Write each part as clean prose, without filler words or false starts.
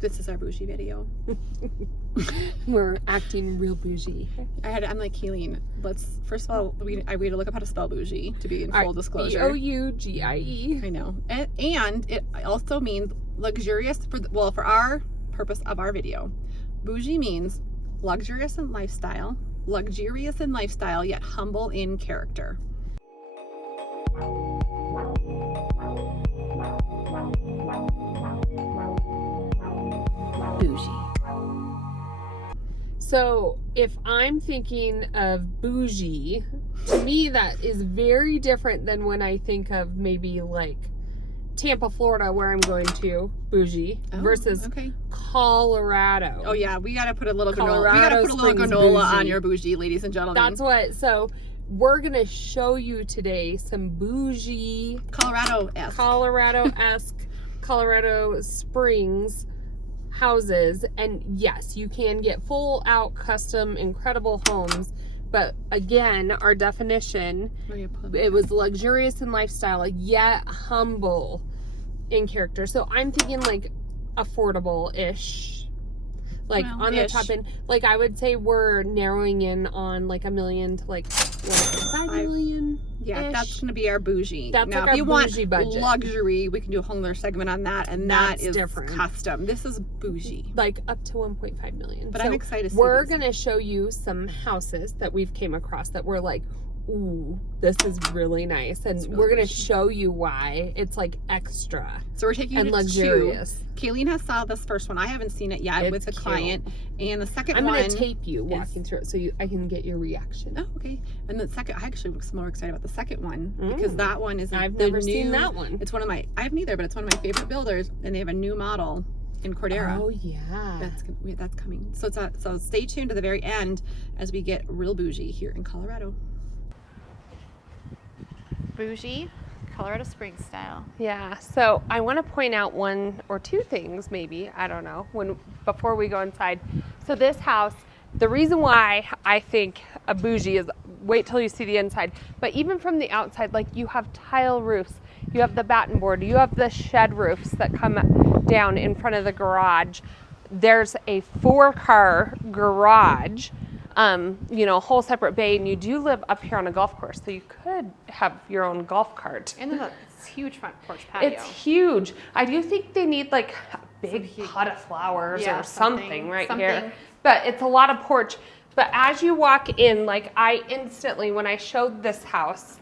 This is our bougie video. We're acting real bougie. I'm like, Keeleen, first of all, we had to look up how to spell bougie to be in full disclosure. BOUGIE. I know. And it also means luxurious for our purpose of our video. Bougie means luxurious in lifestyle, yet humble in character. Bougie. So if I'm thinking of bougie, to me that is very different than when I think of maybe like Tampa, Florida, where I'm going to, bougie, versus Colorado. Oh yeah, we gotta put a little granola. Colorado We gotta put a little Springs granola bougie. on your bougie, ladies and gentlemen. That's what. So we're gonna show you today some bougie Colorado-esque, Colorado Springs houses, and yes, you can get full out custom incredible homes, but again, our definition, it was luxurious in lifestyle yet humble in character. So I'm thinking like affordable-ish, like on the top end. Like I would say we're narrowing in on like $1 million to like $5 million. Yeah, that's gonna be our bougie. That's now, like if our you want bougie budget. luxury, we can do a whole other segment on that, and That's that is different. Custom. This is bougie, like up to 1.5 million. But I'm excited to see we're these. gonna show you some houses that we've came across that we're like, ooh, this is really nice, and really we're gonna bougie. show you why it's like extra So we're taking you and to luxurious. Kayleen has saw this first one. I haven't seen it yet with the It's client, and the second I'm one. gonna tape you walking through it so I can get your reaction. Oh, okay. And the second, I actually was more excited about the second one because that one is I've never seen that one. It's one of my, I haven't either, but it's one of my favorite builders, and they have a new model in Cordera. Oh yeah, That's coming. So so stay tuned to the very end as we get real bougie here in Colorado. Bougie, Colorado Springs style. yeah. So I want to point out one or two things, maybe, I don't know, before we go inside. So this house, the reason why I think a bougie is, wait till you see the inside, but even from the outside, like you have tile roofs, you have the batten board, you have the shed roofs that come down in front of the garage. There's a 4-car garage, a whole separate bay, and you do live up here on a golf course, so you could have your own golf cart. And there's a huge front porch patio. It's huge. I do think they need like a big pot of flowers or something here. But it's a lot of porch. But as you walk in, like I instantly, when I showed this house,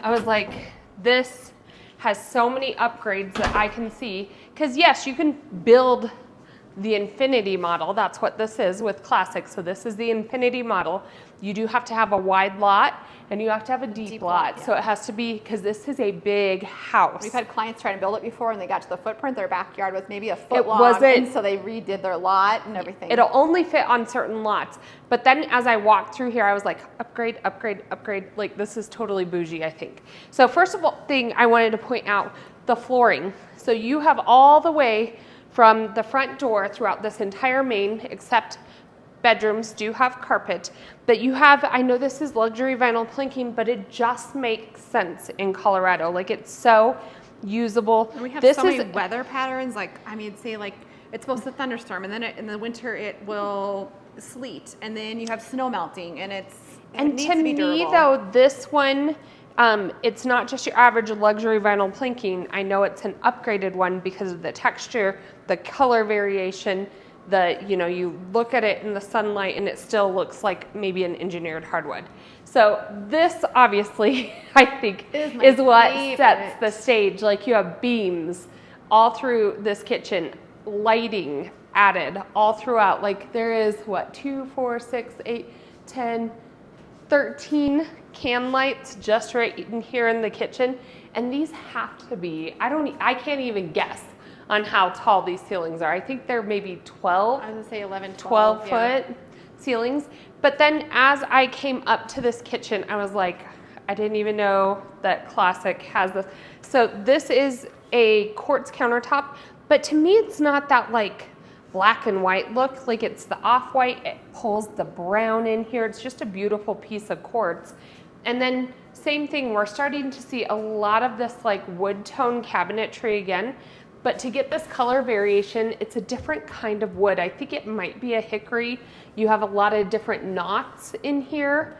I was like, this has so many upgrades that I can see. Because yes, you can build the infinity model. That's what this is with Classic. So this is the infinity model. You do have to have a wide lot and you have to have a deep lot. Yeah. So it has to be, because this is a big house. We've had clients try to build it before and they got to the footprint. Their backyard was maybe a foot long, and so they redid their lot and everything. It'll only fit on certain lots. But then as I walked through here, I was like, upgrade, upgrade, upgrade. Like this is totally bougie, I think. So first of all, thing I wanted to point out, the flooring. So you have all the way from the front door throughout this entire main, except bedrooms do have carpet, but you have, I know this is luxury vinyl planking, but it just makes sense in Colorado. Like it's so usable. And we have so many weather patterns. Like, I mean, say like it's supposed to thunderstorm, and then in the winter it will sleet, and then you have snow melting, and it needs to be durable. Me though, this one, it's not just your average luxury vinyl planking. I know it's an upgraded one because of the texture, the color variation, you look at it in the sunlight and it still looks like maybe an engineered hardwood. So this obviously, I think, is what sets the stage. Like you have beams all through this kitchen, lighting added all throughout. Like there is 2, 4, 6, 8, 10, 13 can lights just right in here in the kitchen. And these have to be, I can't even guess on how tall these ceilings are. I think they're maybe 12. I was gonna say 11, 12 foot ceilings. But then as I came up to this kitchen, I was like, I didn't even know that Classic has this. So this is a quartz countertop, but to me it's not that like black and white look. Like it's the off-white, it pulls the brown in here. It's just a beautiful piece of quartz. And then same thing, we're starting to see a lot of this like wood tone cabinetry again. But to get this color variation, it's a different kind of wood. I think it might be a hickory. You have a lot of different knots in here.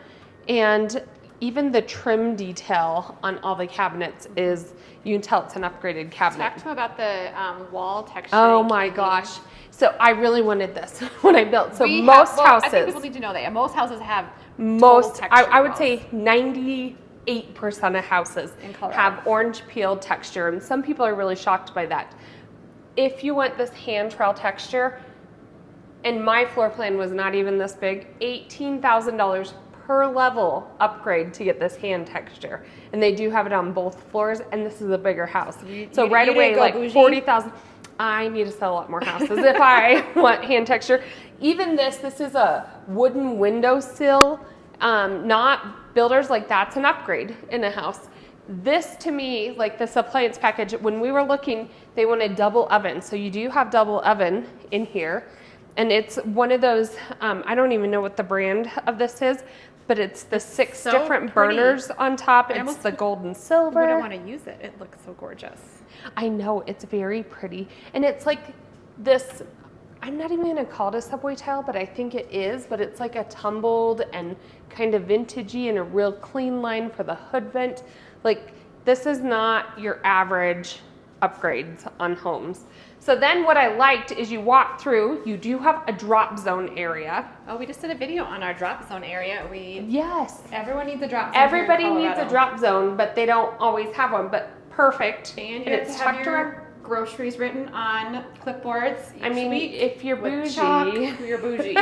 And even the trim detail on all the cabinets is, you can tell it's an upgraded cabinet. Talk to him about the wall texture. Oh my gosh. So I really wanted this when I built. So I houses. think people need to know that. Most houses have I would say 98% of houses have orange peel texture, and some people are really shocked by that. If you want this hand trowel texture, and my floor plan was not even this big, $18,000 per level upgrade to get this hand texture. And they do have it on both floors, and this is a bigger house. So right away, like $40,000. I need to sell a lot more houses if I want hand texture. Even this is a wooden windowsill, not builders, like that's an upgrade in a house. This to me, like this appliance package, when we were looking, they wanted double oven. So you do have double oven in here. And it's one of those, I don't even know what the brand of this is, but it's the six different burners on top. It's the gold and silver. I don't want to use it. It looks so gorgeous. I know, it's very pretty. And it's like this, I'm not even gonna call it a subway tile, but I think it is, but it's like a tumbled and kind of vintagey and a real clean line for the hood vent. Like, this is not your average upgrades on homes. So then what I liked is you walk through, you do have a drop zone area. Oh, we just did a video on our drop zone area. Yes. Everyone needs a drop zone. Everybody needs a drop zone, but they don't always have one, but perfect. And it's tucked around. Groceries written on clipboards. I mean, if you're bougie, you're bougie.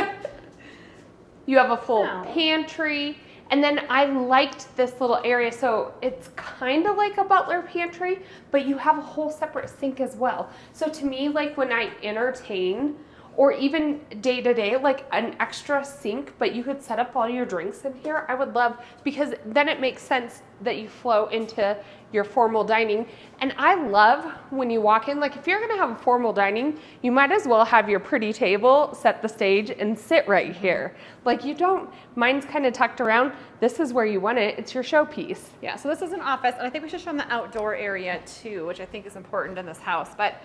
You have a full pantry. And then I liked this little area. So it's kind of like a butler pantry, but you have a whole separate sink as well. So to me, like when I entertain or even day to day, like an extra sink, but you could set up all your drinks in here, I would love, because then it makes sense that you flow into your formal dining. And I love when you walk in, like if you're gonna have a formal dining, you might as well have your pretty table, set the stage, and sit right here. Like you don't, mine's kind of tucked around. This is where you want it, it's your showpiece. Yeah, so this is an office, and I think we should show them the outdoor area too, which I think is important in this house. But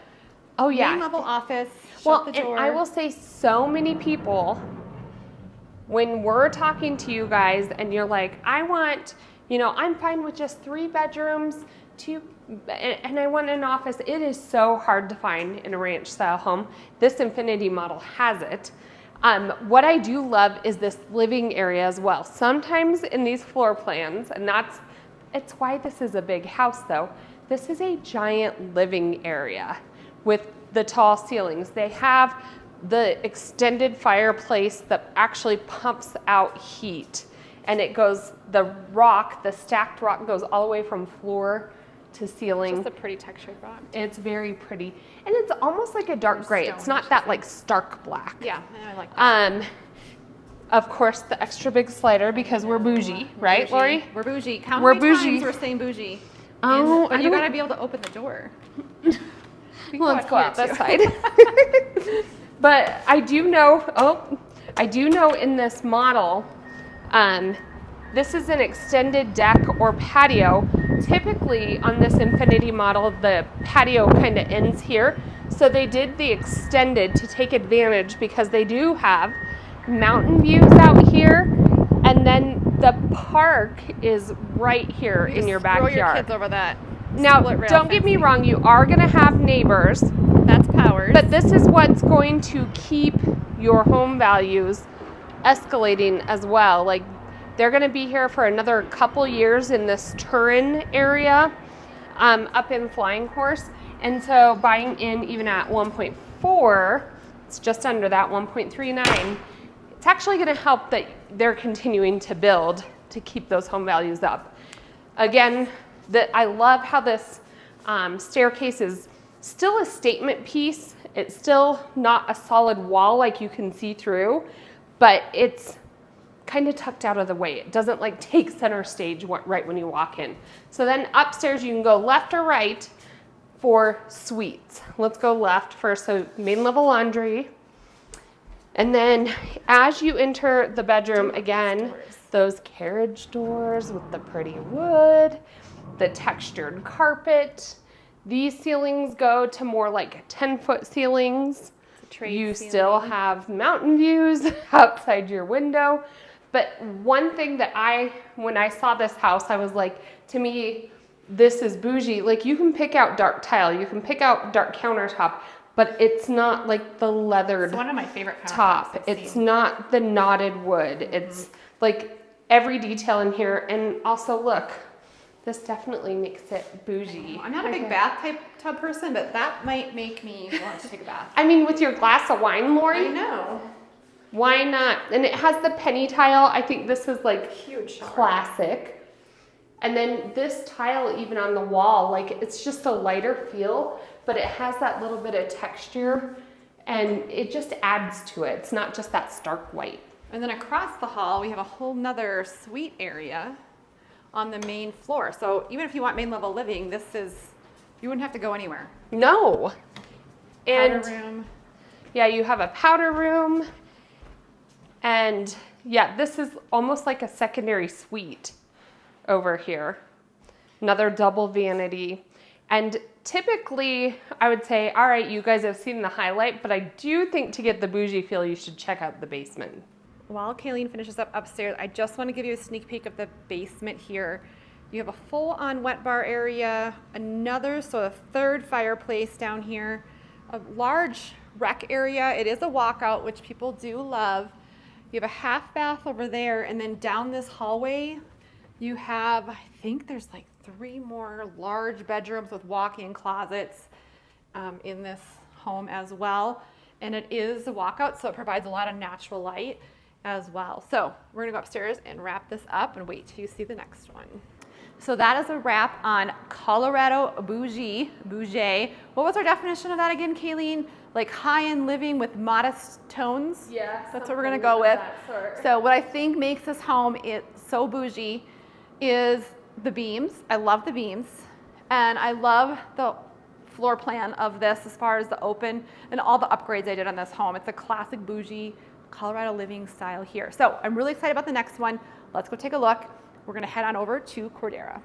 oh yeah, main level office, well, shut the door. And I will say so many people, when we're talking to you guys and you're like, I want, you know, I'm fine with just 3 bedrooms, 2, and I want an office. It is so hard to find in a ranch style home. This Infinity model has it. What I do love is this living area as well. Sometimes in these floor plans, and it's why this is a big house though, this is a giant living area with the tall ceilings. They have the extended fireplace that actually pumps out heat. And it goes, the stacked rock goes all the way from floor to ceiling. Just a pretty textured rock. It's very pretty. And it's almost like a dark gray. It's not that like stark black. Yeah, I like that. Of course, the extra big slider because we're bougie, right, Lori? We're bougie. Count We're how many bougie. times we're saying bougie. Oh, But you gotta be able to open the door. Let's go out that side. But I do know in this model, this is an extended deck or patio. Typically on this Infinity model, the patio kind of ends here. So they did the extended to take advantage because they do have mountain views out here. And then the park is right here in your backyard. Throw your kids over that. Now, don't get me wrong, you are gonna have neighbors. That's powers. But this is what's going to keep your home values escalating as well. Like they're going to be here for another couple years in this Turin area up in Flying Horse. And so buying in even at 1.4, it's just under that 1.39. It's actually going to help that they're continuing to build to keep those home values up. Again, I love how this staircase is still a statement piece. It's still not a solid wall like you can see through, but it's kind of tucked out of the way. It doesn't like take center stage right when you walk in. So then upstairs you can go left or right for suites. Let's go left first. So main level laundry. And then as you enter the bedroom, again, those carriage doors with the pretty wood, the textured carpet, These ceilings go to more like 10-foot ceilings. You still have mountain views outside your window. But one thing that when I saw this house, I was like, to me, this is bougie. Like, you can pick out dark tile, you can pick out dark countertop, but it's not like the leathered It's one of my favorite top. It's not the knotted wood. It's like every detail in here. And also, look, this definitely makes it bougie. I'm not a big bathtub person, but that might make me want to take a bath. I mean, with your glass of wine, Lori. I know. Why not? And it has the penny tile. I think this is like Huge classic. And then this tile, even on the wall, like it's just a lighter feel, but it has that little bit of texture and it just adds to it. It's not just that stark white. And then across the hall, we have a whole nother suite area on the main floor. So even if you want main level living, you wouldn't have to go anywhere. No. And powder room. Yeah, you have a powder room. And yeah, this is almost like a secondary suite over here. Another double vanity. And typically I would say, all right, you guys have seen the highlight, but I do think to get the bougie feel, you should check out the basement. While Kayleen finishes up upstairs, I just want to give you a sneak peek of the basement here. You have a full-on wet bar area, a third fireplace down here, a large rec area. It is a walkout, which people do love. You have a half bath over there, and then down this hallway, you have, I think there's like 3 more large bedrooms with walk-in closets in this home as well. And it is a walkout, so it provides a lot of natural light as well. So we're gonna go upstairs and wrap this up and wait till you see the next one. So that is a wrap on Colorado Bougie. What was our definition of that again, Kayleen? Like high-end living with modest tones? Yeah. That's what we're gonna go with. So what I think makes this home so bougie is the beams. I love the beams. And I love the floor plan of this as far as the open and all the upgrades I did on this home. It's a classic bougie Colorado living style here. So I'm really excited about the next one. Let's go take a look. We're gonna head on over to Cordera.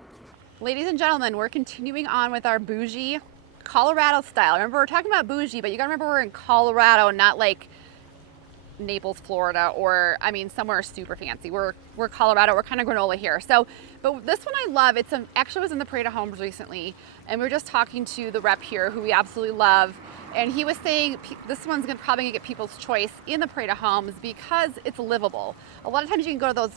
Ladies and gentlemen, we're continuing on with our bougie Colorado style. Remember, we're talking about bougie, but you gotta remember we're in Colorado, not like Naples, Florida, or I mean somewhere super fancy. We're Colorado, we're kind of granola here. So, but this one I love. Actually was in the Parade of Homes recently, and we were just talking to the rep here who we absolutely love. And he was saying this one's probably gonna get people's choice in the Parade of Homes because it's livable. A lot of times you can go to those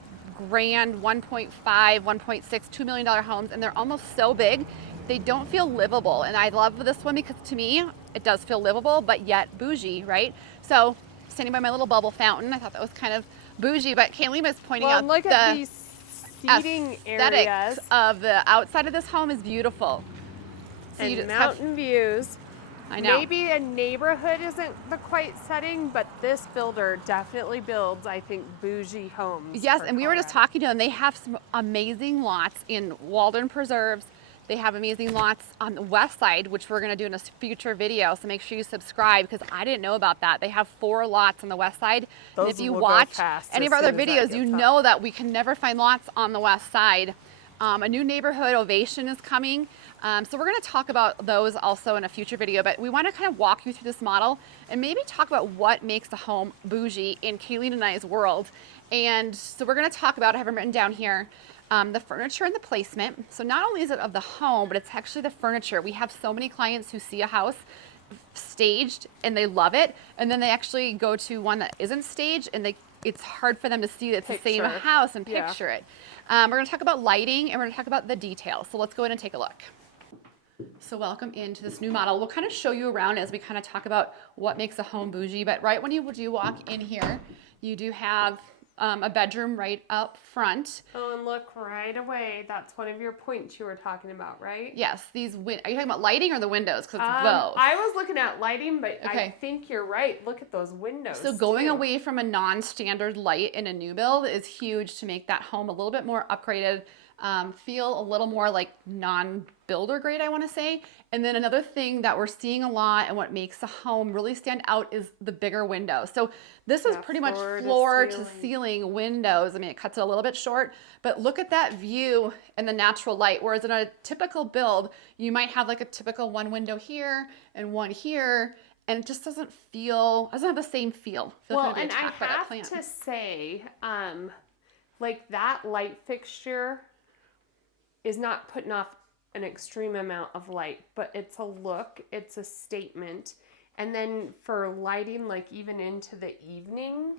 grand 1.5, 1.6, $2 million homes, and they're almost so big, they don't feel livable. And I love this one because to me, it does feel livable, but yet bougie, right? So standing by my little bubble fountain, I thought that was kind of bougie, but Kayleen was pointing out look at these seating areas of the outside of this home is beautiful. So and you just mountain views. I know. Maybe a neighborhood isn't the quite setting, but this builder definitely builds, I think, bougie homes. Yes, and we were just talking to them. They have some amazing lots in Walden Preserves. They have amazing lots on the west side, which we're going to do in a future video. So make sure you subscribe because I didn't know about that. They have 4 lots on the west side. Those and if you will watch go fast any of as our other soon as that videos, you gets know up. that we can never find lots on the west side. A new neighborhood Ovation is coming. So we're going to talk about those also in a future video, but we want to kind of walk you through this model and maybe talk about what makes a home bougie in Kayleen and I's world. And so we're going to talk about, I have them written down here, the furniture and the placement. So not only is it of the home, but it's actually the furniture. We have so many clients who see a house staged and they love it, and then they actually go to one that isn't staged and it's hard for them to see that it's the same house and picture it. We're going to talk about lighting and we're going to talk about the details. So let's go in and take a look. So welcome into this new model. We'll kind of show you around as we kind of talk about what makes a home bougie, but right when you do walk in here, you do have a bedroom right up front. Oh, and look right away. That's one of your points you were talking about, right? Yes. Are you talking about lighting or the windows? Because it's both. I was looking at lighting, but I think you're right. Look at those windows. So going away from a non-standard light in a new build is huge to make that home a little bit more upgraded. feel a little more like non-builder grade, I want to say. And then another thing that we're seeing a lot and what makes the home really stand out is the bigger windows. So this is pretty much floor to ceiling windows. I mean, it cuts it a little bit short, but look at that view and the natural light. Whereas in a typical build, you might have like a typical one window here and one here, and it just doesn't have the same feel. Well, and I have to say, like that light fixture is not putting off an extreme amount of light, but it's a look, it's a statement. And then for lighting, like even into the evening,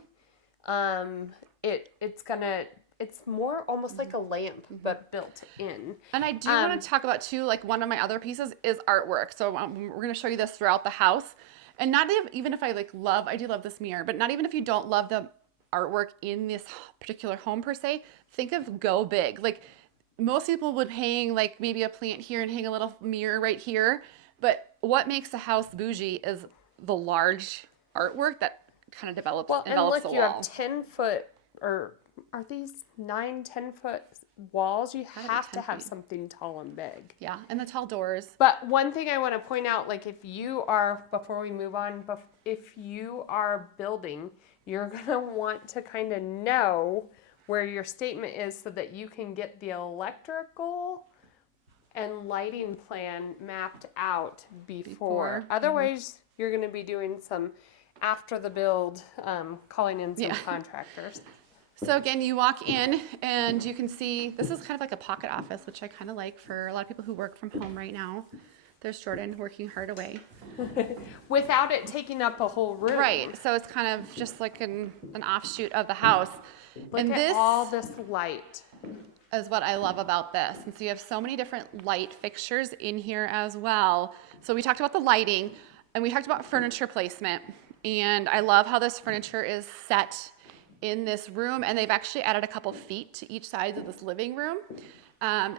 it's more almost like a lamp, but built in. And I do want to talk about too, like one of my other pieces is artwork. So we're going to show you this throughout the house. And not even if I I do love this mirror, but not even if you don't love the artwork in this particular home per se, think of go big. Like most people would hang like maybe a plant here and hang a little mirror right here. But what makes a house bougie is the large artwork that kind of envelops the wall. And look, you have 10-foot, or are these 9-10-foot walls? You have to have something tall and big. Yeah, and the tall doors. But one thing I want to point out, like if you are, before we move on, if you are building, you're going to want to kind of know where your statement is so that you can get the electrical and lighting plan mapped out before. Otherwise, you're going to be doing some after the build, calling in some contractors. So again, you walk in and you can see, this is kind of like a pocket office, which I kind of like for a lot of people who work from home right now. There's Jordan working hard away. Without it taking up a whole room. Right, so it's kind of just like an offshoot of the house. Look at all this light. Is what I love about this. And so you have so many different light fixtures in here as well. So we talked about the lighting and we talked about furniture placement. And I love how this furniture is set in this room, and they've actually added a couple feet to each side of this living room,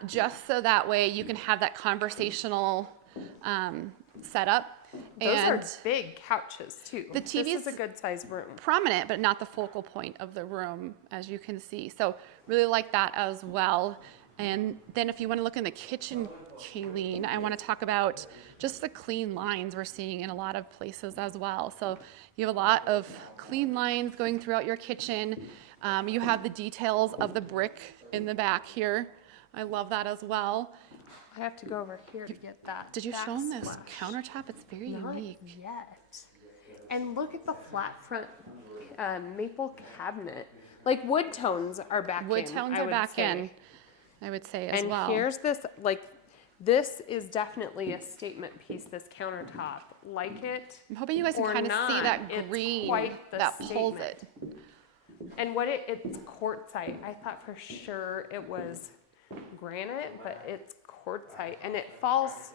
just so that way you can have that conversational setup. Those are big couches too. The TV is a good sized room. Prominent, but not the focal point of the room, as you can see. So really like that as well. And then if you want to look in the kitchen, Kayleen, I want to talk about just the clean lines we're seeing in a lot of places as well. So you have a lot of clean lines going throughout your kitchen. You have the details of the brick in the back here. I love that as well. I have to go over here to get that. Did you show them this countertop? It's very unique. Not yet. And look at the flat front maple cabinet. Like wood tones are back in. Wood tones are back in, I would say as well. And here's this, like, this is definitely a statement piece, this countertop. Like it, I'm hoping you guys can kind of see that green that pulls it. And what it's quartzite. I thought for sure it was granite, but it's quartzite. And it falls,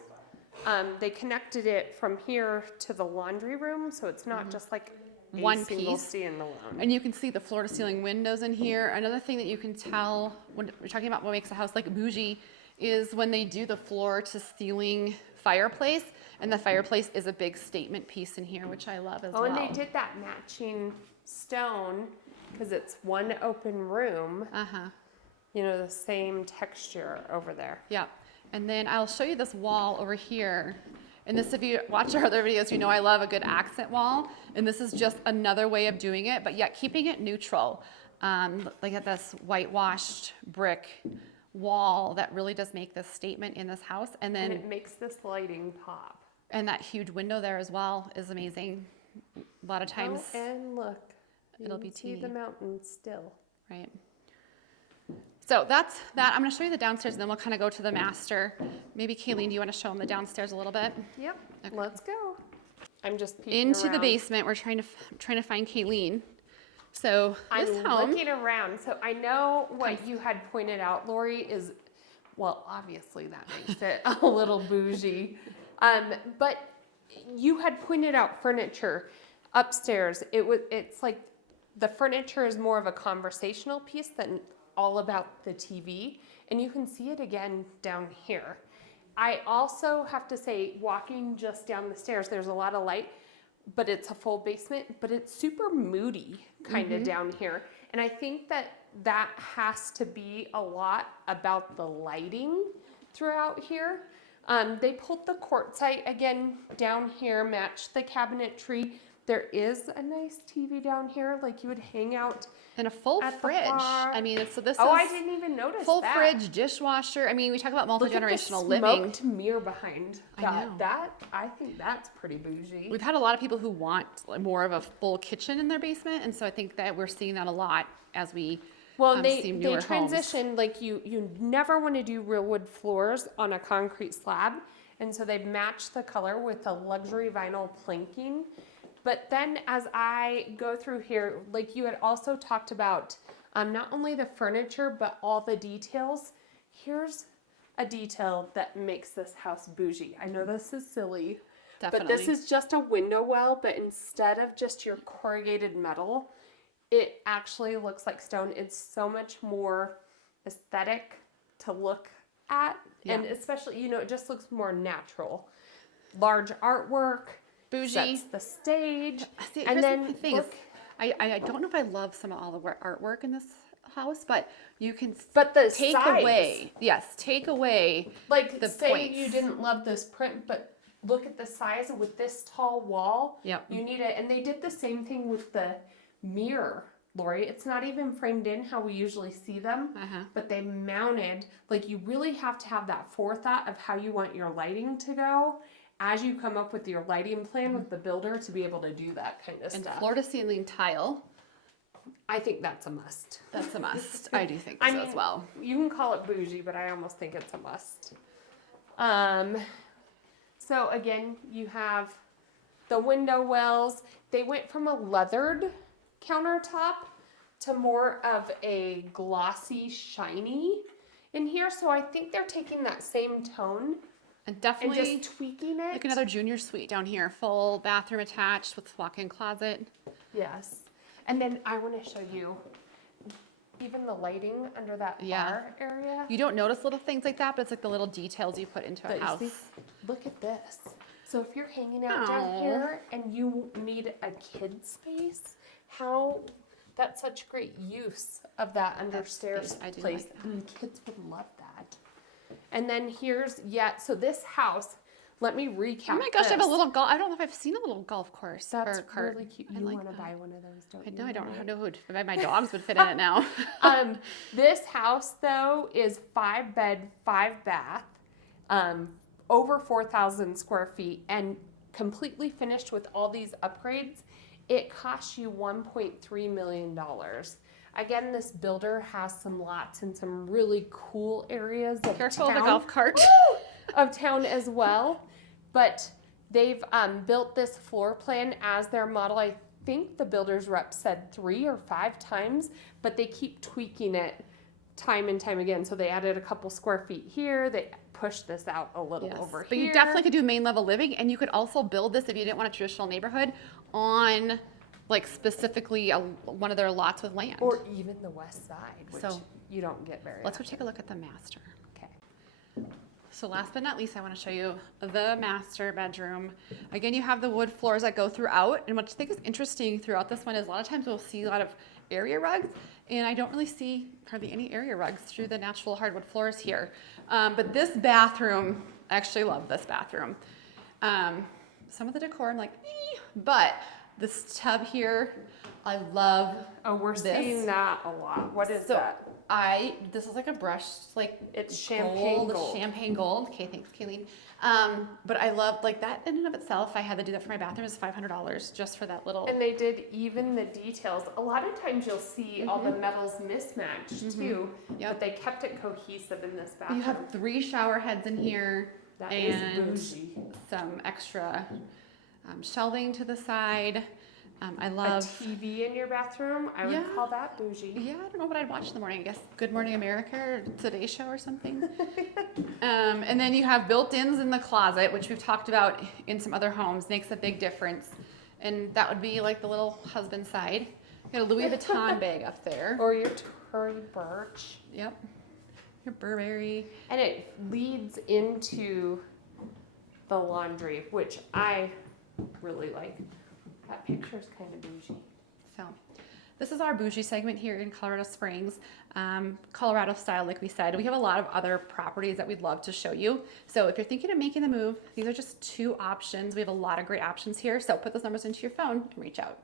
they connected it from here to the laundry room, so it's not just like one piece standalone. And you can see the floor to ceiling windows in here. Another thing that you can tell when we're talking about what makes a house like bougie is when they do the floor to ceiling fireplace, and the fireplace is a big statement piece in here, which I love as well. Oh, and they did that matching stone because it's one open room. You know, the same texture over there. Yeah. And then I'll show you this wall over here. And this, if you watch our other videos, you know I love a good accent wall. And this is just another way of doing it, but yet keeping it neutral. Like at this whitewashed brick wall that really does make this statement in this house. And then it makes this lighting pop. And that huge window there as well is amazing. A lot of times. Oh, and look, it'll be see the mountains still. Right. So that's that. I'm going to show you the downstairs, and then we'll kind of go to the master. Maybe Kayleen, do you want to show them the downstairs a little bit? Yep. Okay. Let's go. I'm just peeking into around. The basement. We're trying to find Kayleen. So this I'm home, looking around. So I know what you had pointed out, Lori, is, well, obviously that makes it a little bougie. But you had pointed out furniture upstairs. It's like the furniture is more of a conversational piece than all about the TV, and you can see it again down here. I also have to say, walking just down the stairs, there's a lot of light. but it's a full basement, but it's super moody kind of down here. And I think that that has to be a lot about the lighting throughout here. They pulled the quartzite again down here, matched the cabinetry. There is a nice TV down here, like you would hang out. And a full at the fridge. bar. I mean, so this Oh, is I didn't even notice full that. fridge, dishwasher. I mean, we talk about Look at the multi-generational living. smoked mirror behind I that. know. I think that's pretty bougie. We've had a lot of people who want more of a full kitchen in their basement, and so I think that we're seeing that a lot as we They see newer homes. transition, like you never want to do real wood floors on a concrete slab, and so they've matched the color with a luxury vinyl planking. But then as I go through here, like you had also talked about not only the furniture, but all the details. Here's a detail that makes this house bougie. I know this is silly, Definitely. but this is just a window well, but instead of just your corrugated metal, it actually looks like stone. It's so much more aesthetic to look at. Yeah. And especially, you know, it just looks more natural. Large artwork. Bougie. Sets the stage. See, and here's then the thing look, is, I don't know if I love some of all the artwork in this house, but you can but the take size, away, take away like the say points. you didn't love this print, but look at the size with this tall wall. Yep. You need it. And they did the same thing with the mirror, Lori. It's not even framed in how we usually see them, but they mounted, like you really have to have that forethought of how you want your lighting to go as you come up with your lighting plan with the builder to be able to do that kind of and stuff. floor to ceiling tile. I think that's a must. That's a must. I do think I so mean, as well. You can call it bougie, but I almost think it's a must. So again, you have the window wells. They went from a leathered countertop to more of a glossy, shiny in here. So I think they're taking that same tone And and definitely just tweaking it. like another junior suite down here, full bathroom attached with walk-in closet. Yes. And then I want to show you even the lighting under that bar area. You don't notice little things like that, but it's like the little details you put into a But you house. see, look at this. So if you're hanging out down Aw. here and you need a kid space, that's such great use of that understairs I do place. like And kids would love that. And then so this house, let me recap. Oh my gosh, I have a this. little golf. I don't know if I've seen a little golf course That's or cart. really cute. I You like want to that. buy one of those, don't I you? know I don't know who. My dogs would fit in it now. This house though is 5 bed, 5 bath, over 4,000 square feet, and completely finished with all these upgrades. It costs you $1.3 million. Again, this builder has some lots in some really cool areas of Careful town. of the golf cart. Of town as well, but they've built this floor plan as their model. I think the builder's rep said 3 or 5 times, but they keep tweaking it time and time again. So they added a couple square feet here. They pushed this out a little over But here. you definitely could do main level living, and you could also build this if you didn't want a traditional neighborhood on like specifically one of their lots with land. or even the west side, which So, you don't get very Let's go often. take a look at the master. Okay. So last but not least, I want to show you the master bedroom. Again, you have the wood floors that go throughout, and what I think is interesting throughout this one is a lot of times we'll see a lot of area rugs, and I don't really see hardly any area rugs through the natural hardwood floors here. But this bathroom, I actually love this bathroom. Some of the decor, I'm like, but this tub here, I love. Oh, we're this. seeing that a lot. What is So that? this is like a brushed, like It's champagne gold. Champagne gold. Okay, thanks, Kayleen. But I love like that in and of itself. I had to do that for my bathroom. It's $500 just for that little. And they did even the details. A lot of times you'll see all the metals mismatched too, Yep. but they kept it cohesive in this bathroom. You have 3 shower heads in here That is and bougie. some extra shelving to the side. I A love. TV in your bathroom, I would Yeah. call that bougie. Yeah, I don't know what I'd watch in the morning. I guess Good Morning America or Today Show or something. And then you have built-ins in the closet, which we've talked about in some other homes. Makes a big difference. And that would be like the little husband side. You got a Louis Vuitton bag up there. Or your Tory Burch. Yep. Your Burberry. And it leads into the laundry, which I really like. That picture's kind of bougie. So this is our bougie segment here in Colorado Springs, Colorado style, like we said. We have a lot of other properties that we'd love to show you. So if you're thinking of making the move, these are just 2 options. We have a lot of great options here. So put those numbers into your phone and reach out.